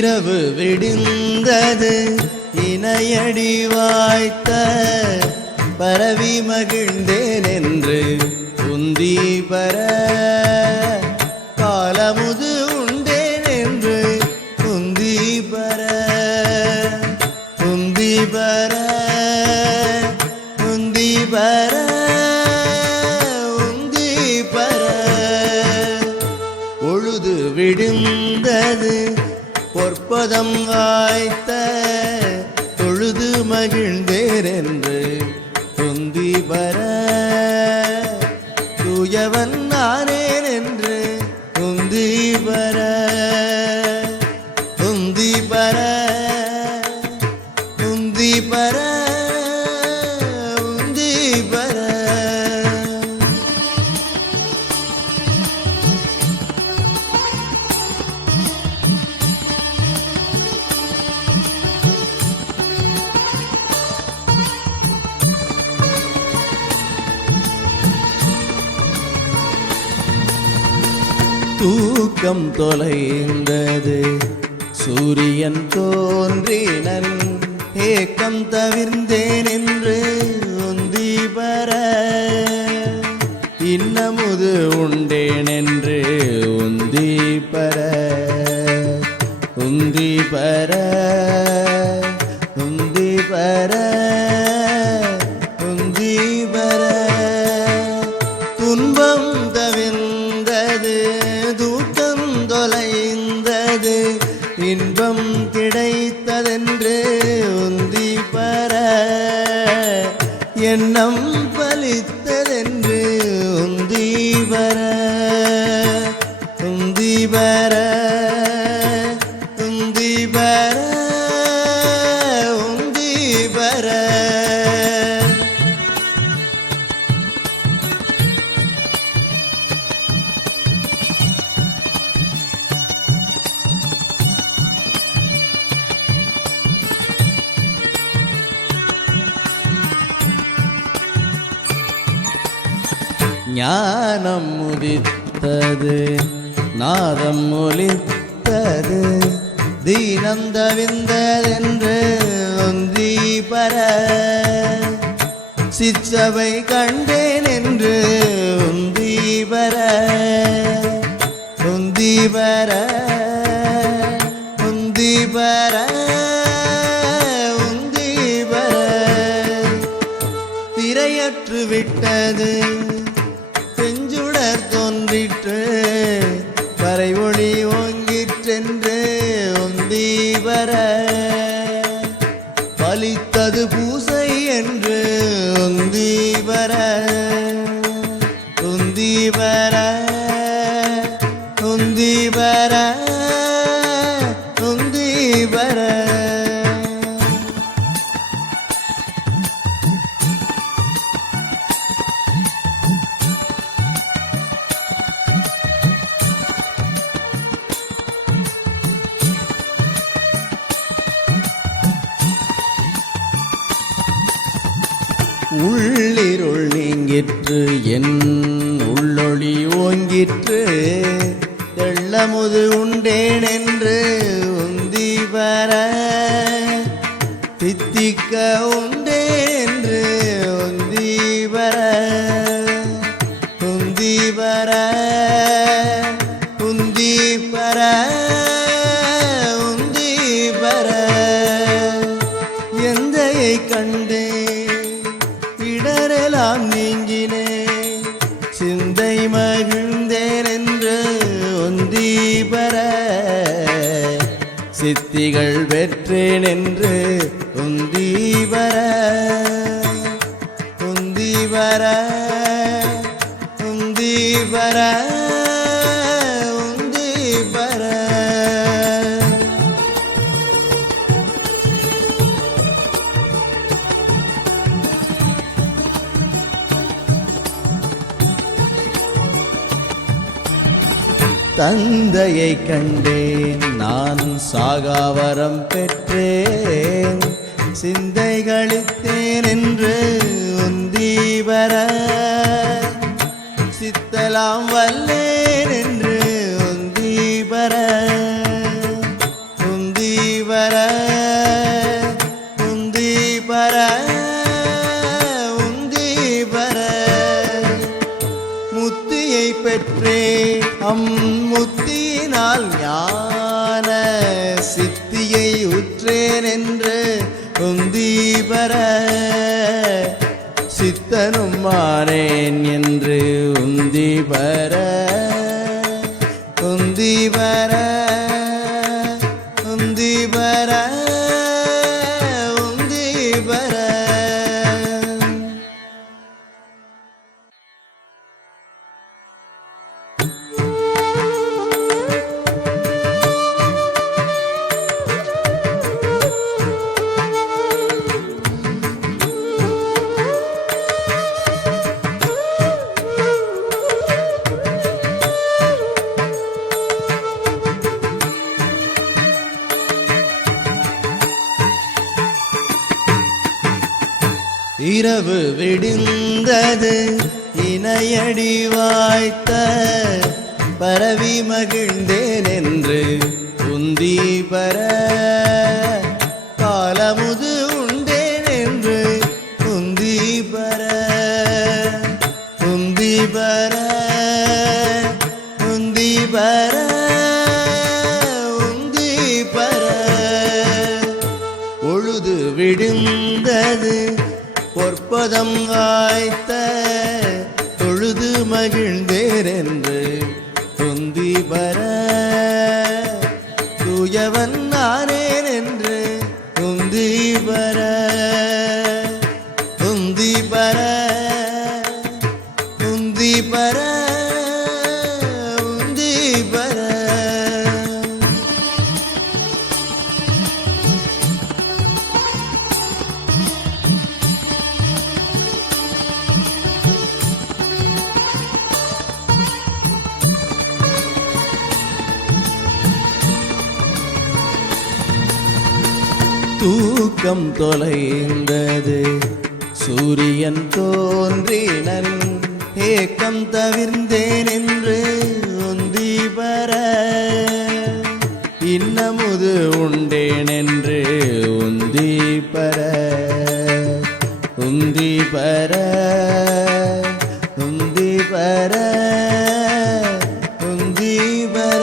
இரவு விடிந்தது. இணையடி வாய்த்த பரவி மகிழ்ந்தேன் என்று உந்தி பர பொற்பதம் வாய்த்த தொழுது மகிழ்ந்தேரென்று தொந்தி வர. தூயவன் நானேன் என்று உந்தி வர. உந்தி வர. உந்தி வர. உந்தி வர. தூக்கம் தொலைந்தது. சூரியன் தோன்றினன் ஏக்கம் தவிர்ந்தேன் என்று உந்தி பர. இன்னமுது உண்டேன் என்று உந்தி பர. உந்தி பர. உந்தி பர. உந்தி பர. துன்பம் எண்ணம் பலித்ததென்று உந்தி ஞானம் முதித்தது நாதம் ஒலித்தது. தீனம் தவிந்ததென்று ஒன்றி பர சிச்சவை கண்டேன் என்று உந்தி பர உந்தி பர உந்தி பர உந்தி பர. திரையற்று விட்டது ஓங்கிற்றென்று உள்ளிருள் நீங்கிற்று என் உள்ளொளி ஓங்கிற்று. தெள்ளமுது உண்டேன் என்று உந்தி வர. தித்திக்க உண்டேன் என்று உந்தி வர. உந்தி வர உந்தி வர உந்தி வர. எந்தையை கண்டு சித்திகள் பெற்றேன் என்று உந்தி வர உந்தி வர உந்தி வர. தந்தையை கண்டேன். நான் சாகாவரம் பெற்றேன். சிந்தைகளித்தேன் என்று உந்தீவர. சித்தலாம் வல்லேன் என்று உந்தீவர. உந்தீவர. உந்தீவர. உந்தீவர. முத்தியை பெற்றே அம்மா. உன்னால் ஞான சித்தியை உற்றேன் என்று உந்தீபர சித்தனும் மாறேன் என்று உந்தீபர உந்தீபர இரவு விடிந்தது. இணையடி வாய்த்த பரவி மகிழ்ந்தேன் என்று உந்தி காலமுது உண்டேன் என்று உந்தி பெற. பொற்பதம் வாய்த்த தொழுது மகிழ்ந்தேர் என்று தொந்தி வர. தூயவன் நானேன் என்று தொந்தி வர. தூக்கம் தொலைந்தது. சூரியன் தோன்றினன் ஏக்கம் தவிர்ந்தேன் என்று உந்தி பெற இன்னமுது உண்டேன் என்று உந்தி பெற உந்தி பெற உந்தி பெற உந்தி பெற